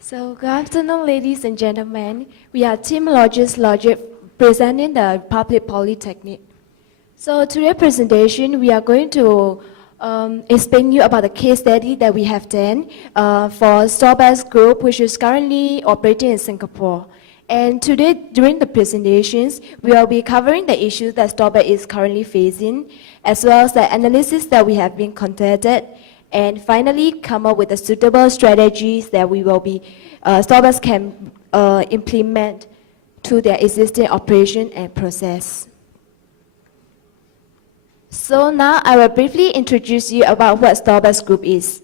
So, good afternoon, ladies and gentlemen. We are Team Logislogic presenting the Public Polytechnic. So, today's presentation, we are going to explain you about the case study that we have done for Starbucks Group, which is currently operating in Singapore. And today, during the presentations, we will be covering the issues that Starbucks is currently facing, as well as the analysis that we have been conducted, and finally come up with the suitable strategies that we will be, Starbucks can implement to their existing operation and process. So now I will briefly introduce you about what Starbucks Group is.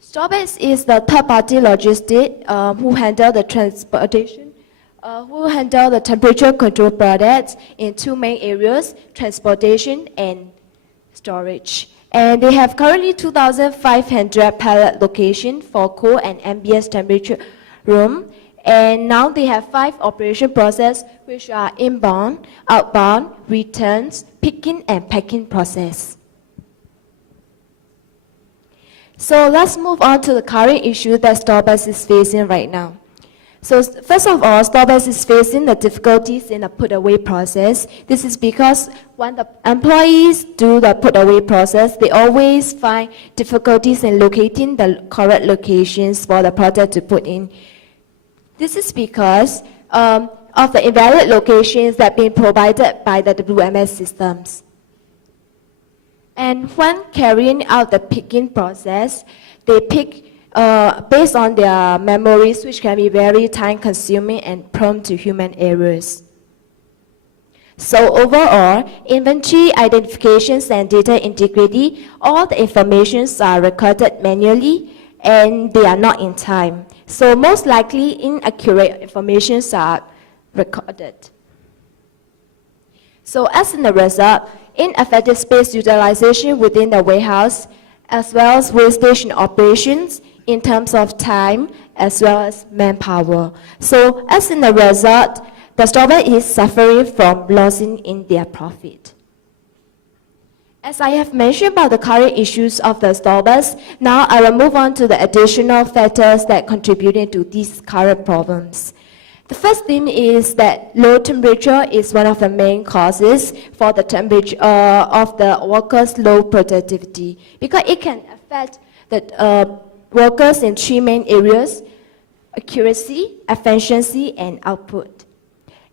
Starbucks is the third-party logistic who handle the transportation, who handle the temperature control products in two main areas, transportation and storage. And they have currently 2,500 pallet locations for cold and ambient temperature room. And now they have 5 operation processes, which are inbound, outbound, returns, picking, and packing process. So let's move on to the current issue that Starbucks is facing right now. So first of all, Starbucks is facing the difficulties in the put-away process. This is because when the employees do the put-away process, they always find difficulties in locating the correct locations for the product to put in. This is because of the invalid locations that have been provided by the WMS systems. And when carrying out the picking process, they pick based on their memories, which can be very time-consuming and prone to human errors. So overall, inventory identifications and data integrity, all the informations are recorded manually and they are not in time. So most likely, inaccurate informations are recorded. So as a result, ineffective space utilization within the warehouse, as well as wastage in operations, in terms of time as well as manpower. So as in the result, the Starbucks is suffering from losing in their profit. As I have mentioned about the current issues of the Starbucks, now I will move on to the additional factors that contributed to these current problems. The first thing is that low temperature is one of the main causes for the temperature of the workers' low productivity, because it can affect the workers in 3 main areas: accuracy, efficiency, and output.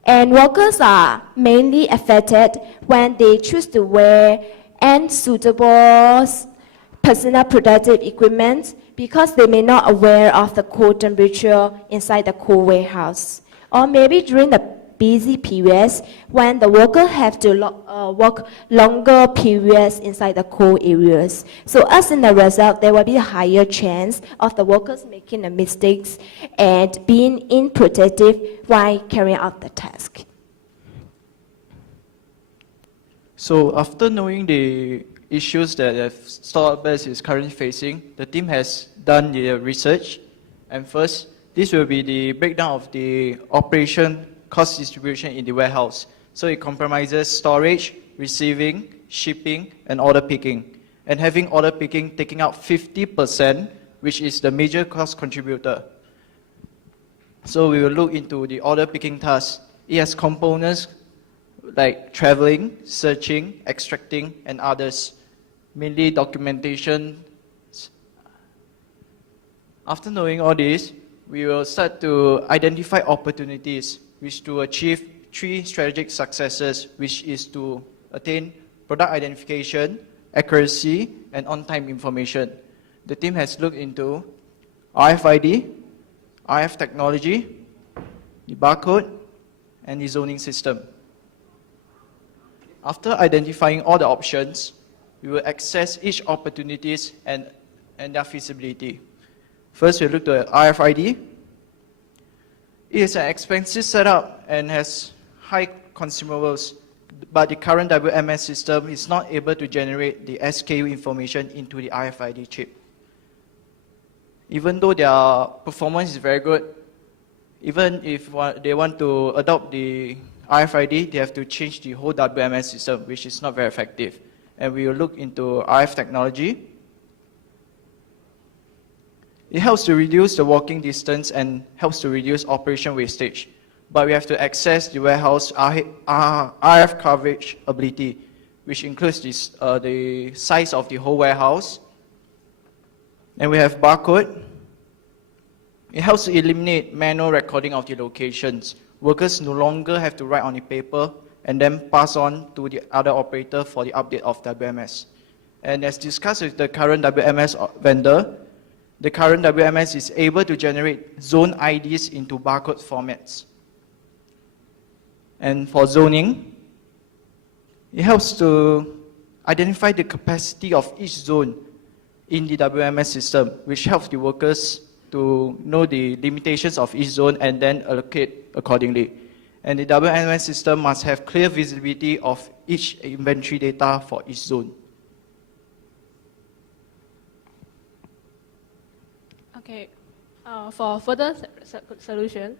And workers are mainly affected when they choose to wear unsuitable personal protective equipment because they may not aware of the cold temperature inside the cold warehouse. Or maybe during the busy periods when the workers have to work longer periods inside the cold areas. So as in the result, there will be a higher chance of the workers making the mistakes and being unproductive while carrying out the task. So after knowing the issues that Starbucks is currently facing, the team has done the research. And first, this will be the breakdown of the operation cost distribution in the warehouse. So it comprises storage, receiving, shipping, and order picking. And having order picking taking out 50%, which is the major cost contributor. So we will look into the order picking task. It has components like traveling, searching, extracting, and others, mainly documentation. After knowing all this, we will start to identify opportunities which to achieve 3 strategic successes, which is to attain product identification, accuracy, and on-time information. The team has looked into RFID, RF technology, the barcode, and the zoning system. After identifying all the options, we will assess each opportunities and their feasibility. First, we look at RFID. It is an expensive setup and has high consumables, but the current WMS system is not able to generate the SKU information into the RFID chip. Even though their performance is very good, even if they want to adopt the RFID, they have to change the whole WMS system, which is not very effective. And we will look into RF technology. It helps to reduce the walking distance and helps to reduce operation wastage. But we have to access the warehouse RF coverage ability, which includes the size of the whole warehouse. And we have barcode. It helps to eliminate manual recording of the locations. Workers no longer have to write on the paper and then pass on to the other operator for the update of WMS. And as discussed with the current WMS vendor, the current WMS is able to generate zone IDs into barcode formats. And for zoning, it helps to identify the capacity of each zone in the WMS system, which helps the workers to know the limitations of each zone and then allocate accordingly. And the WMS system must have clear visibility of each inventory data for each zone. Okay, for further solutions,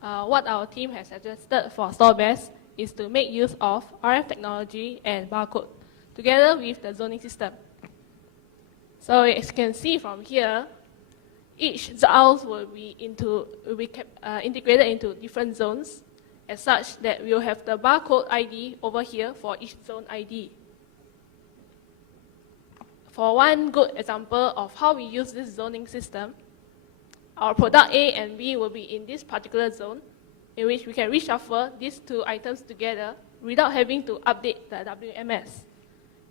what our team has suggested for store-based is to make use of RF technology and barcode together with the zoning system. So as you can see from here, each zone will be integrated into different zones, as such that we'll have the barcode ID over here for each zone ID. For one good example of how we use this zoning system, our product A and B will be in this particular zone, in which we can reshuffle these two items together without having to update the WMS.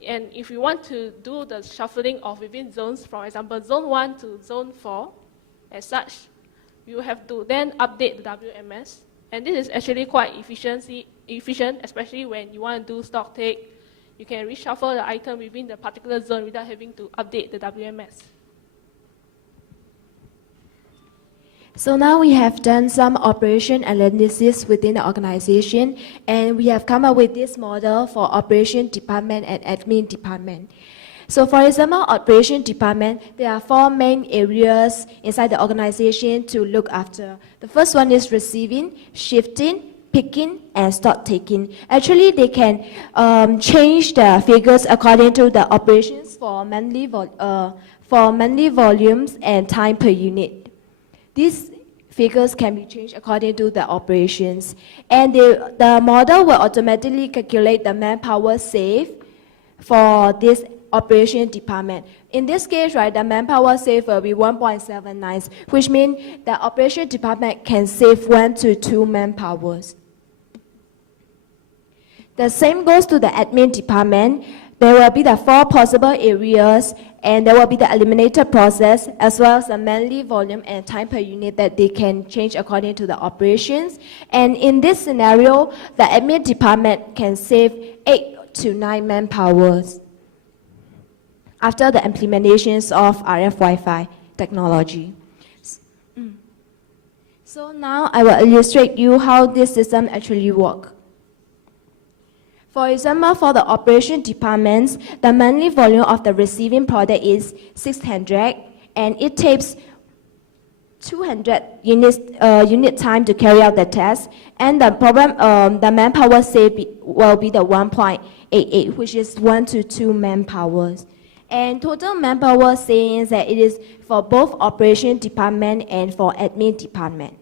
And if we want to do the shuffling of within zones, for example, zone 1 to zone 4, as such, we will have to then update the WMS. And this is actually quite efficient, especially when you want to do stock take. You can reshuffle the item within the particular zone without having to update the WMS. So now we have done some operation analysis within the organization, and we have come up with this model for operation department and admin department. So for example, operation department, there are 4 main areas inside the organization to look after. The first one is receiving, shifting, picking, and stock taking. Actually, they can change the figures according to the operations for monthly volumes and time per unit. These figures can be changed according to the operations. And the model will automatically calculate the manpower saved for this operation department. In this case, right, the manpower saved will be 1.79, which means the operation department can save 1 to 2 manpowers. The same goes to the admin department. There will be the 4 possible areas, and there will be the eliminated process, as well as the monthly volume and time per unit that they can change according to the operations. And in this scenario, the admin department can save 8 to 9 manpowers after the implementations of RF Wi-Fi technology. So now I will illustrate you how this system actually works. For example, for the operation departments, the monthly volume of the receiving product is 600, and it takes 200 unit time to carry out the test, and the manpower saved will be the 1.88, which is 1 to 2 manpowers. And total manpower savings that it is for both operation department and for admin department.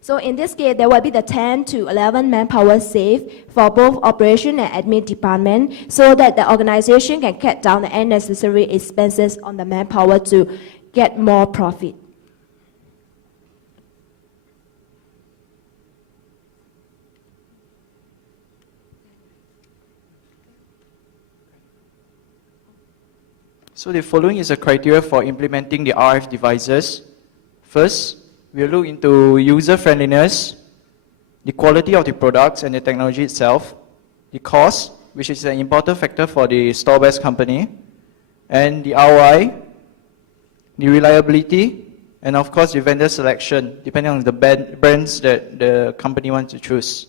So in this case, there will be the 10 to 11 manpower saved for both operation and admin department, so that the organization can cut down the unnecessary expenses on the manpower to get more profit. So the following is a criteria for implementing the RF devices. First, we'll look into user friendliness, the quality of the products and the technology itself, the cost, which is an important factor for the store-based company, and the ROI, the reliability, and of course the vendor selection, depending on the brands that the company wants to choose.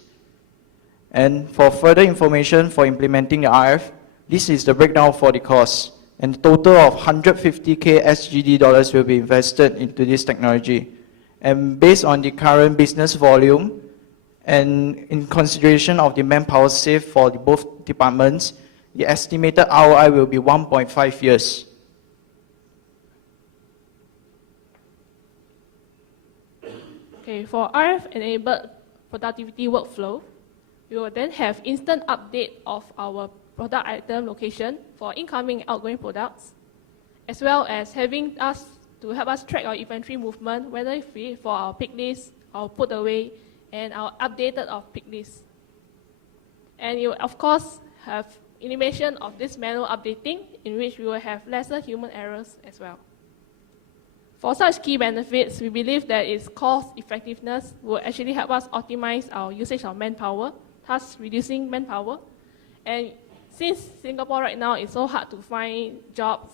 And for further information for implementing the RF, this is the breakdown for the cost. And a total of 150K SGD dollars will be invested into this technology. And based on the current business volume and in consideration of the manpower saved for both departments, the estimated ROI will be 1.5 years. Okay, for RF-enabled productivity workflow, we will then have instant update of our product item location for incoming and outgoing products, as well as having us to help us track our inventory movement, whether it be for our pick list, our put away, and our updated of pick list. And you will, of course, have elimination of this manual updating, in which we will have lesser human errors as well. For such key benefits, we believe that its cost effectiveness will actually help us optimize our usage of manpower, thus reducing manpower. And since Singapore right now is so hard to find jobs,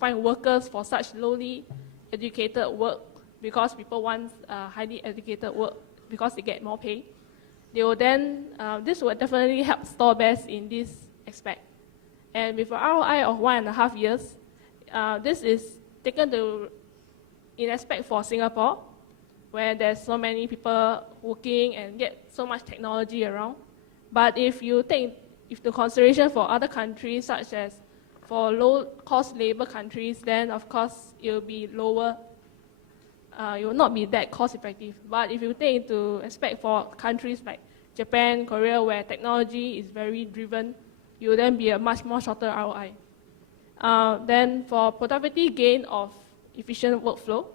find workers for such lowly educated work, because people want highly educated work because they get more pay, they will then, this will definitely help store best in this aspect. And with an ROI of 1.5 years, this is taken in aspect for Singapore, where there's so many people working and get so much technology around. But if you take into consideration for other countries, such as for low-cost labor countries, then of course it will be lower. It will not be that cost-effective. But if you take into aspect for countries like Japan, Korea, where technology is very driven, you will then be a much more shorter ROI. Then for productivity gain of efficient workflow,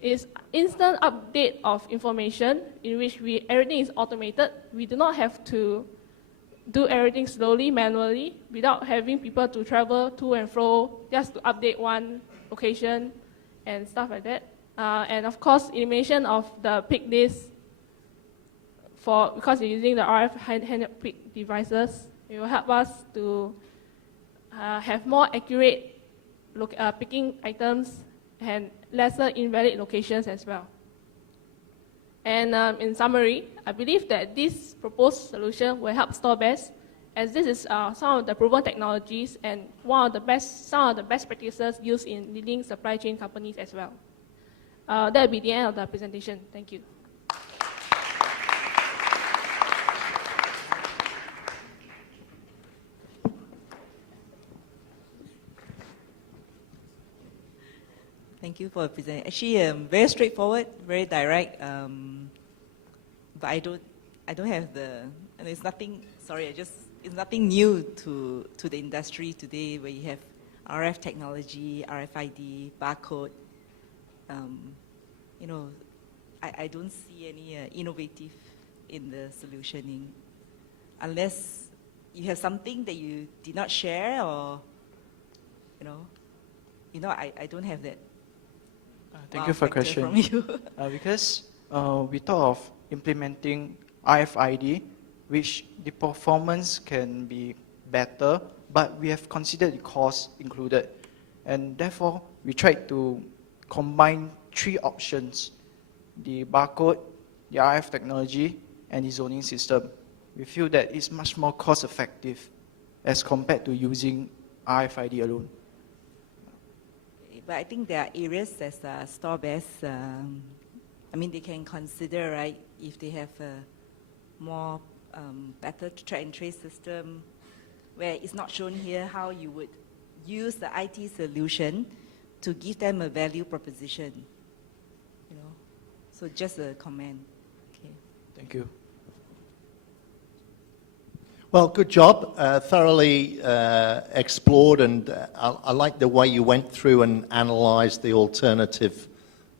is instant update of information, in which everything is automated. We do not have to do everything slowly, manually, without having people to travel to and fro just to update one location and stuff like that. And of course, elimination of the pick list, because you're using the RF hand pick devices, it will help us to have more accurate picking items and lesser invalid locations as well. And in summary, I believe that this proposed solution will help store best, as this is some of the proven technologies and some of the best practices used in leading supply chain companies as well. That will be the end of the presentation. Thank you. Thank you for the presentation. Actually, very straightforward, very direct. But I don't have and it's nothing. Sorry, it's nothing new to the industry today, where you have RF technology, RFID, barcode. I don't see any innovative in the solutioning, unless you have something that you did not share, or I don't have that. Thank you for the question. From you. Because we thought of implementing RFID, which the performance can be better, but we have considered the cost included. And therefore, we tried to combine 3 options: the barcode, the RF technology, and the zoning system. We feel that it's much more cost effective as compared to using RFID alone. But I think there are areas as store best. They can consider, right, if they have a more better track and trace system, where it's not shown here how you would use the IT solution to give them a value proposition. So just a comment. Okay. Thank you. Well, good job. Thoroughly explored, and I like the way you went through and analysed the alternative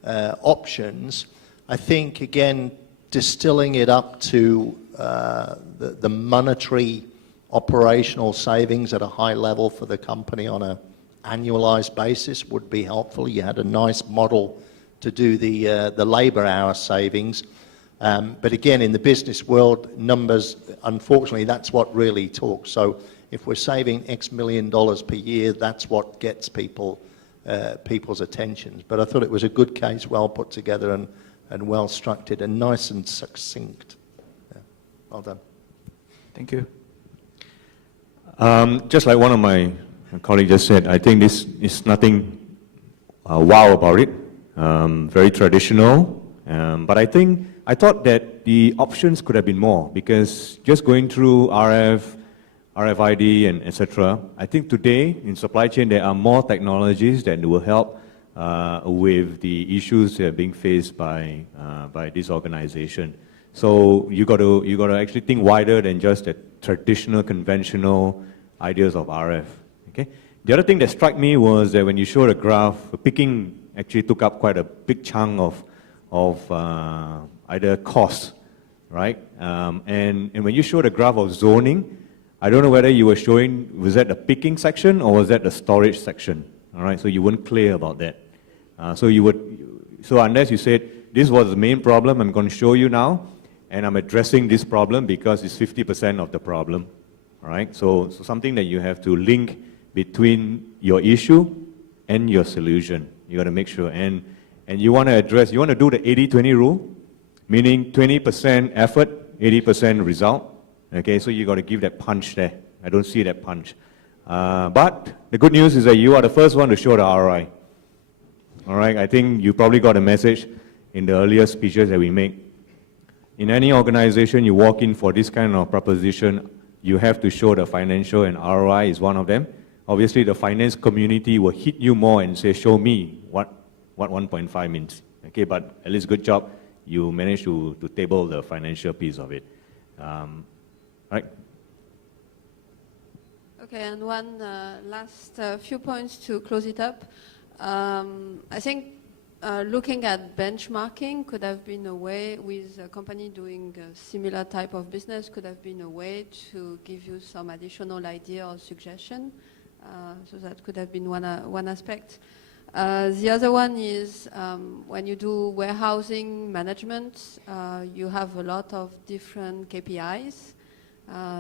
options. I think, again, distilling it up to the monetary operational savings at a high level for the company on an annualised basis would be helpful. You had a nice model to do the labour hour savings. But again, in the business world, numbers, unfortunately, that's what really talks. So if we're saving X million dollars per year, that's what gets people's attentions. But I thought it was a good case, well put together and well structured and nice and succinct. Yeah. Well done. Thank you. Just like one of my colleagues just said, I think this is nothing wow about it. Very traditional. But I thought that the options could have been more, because just going through RFID and etc. I think today in supply chain there are more technologies that will help with the issues that are being faced by this organization. So you got to actually think wider than just the traditional, conventional ideas of RF. Okay. The other thing that struck me was that when you showed a graph, picking actually took up quite a big chunk of either cost, right? And when you showed a graph of zoning, I don't know whether you were showing, was that the picking section or was that the storage section? All right, so you weren't clear about that. So unless you said, this was the main problem I'm going to show you now, and I'm addressing this problem because it's 50% of the problem, all right? So something that you have to link between your issue and your solution. You got to make sure, and you want to address, you want to do the 80-20 rule, meaning 20% effort, 80% result. Okay, so you got to give that punch there. I don't see that punch. But the good news is that you are the first one to show the ROI. All right, I think you probably got a message in the earlier speeches that we make. In any organization, you walk in for this kind of proposition, you have to show the financial, and ROI is one of them. Obviously, the finance community will hit you more and say, show me what 1.5 means. Okay, but at least good job, you managed to table the financial piece of it. Right. Okay, and one last few points to close it up. I think looking at benchmarking could have been a way, with a company doing a similar type of business, could have been a way to give you some additional idea or suggestion. So that could have been one aspect. The other one is when you do warehousing management, you have a lot of different KPIs.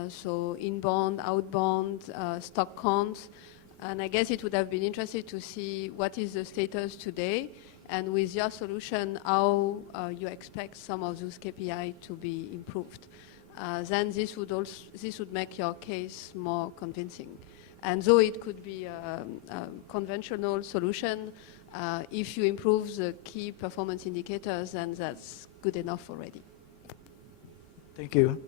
So inbound, outbound, stock counts. And I guess it would have been interesting to see what is the status today, and with your solution, how you expect some of those KPI to be improved. Then this would make your case more convincing. And though it could be a conventional solution, if you improve the key performance indicators, then that's good enough already. Thank you.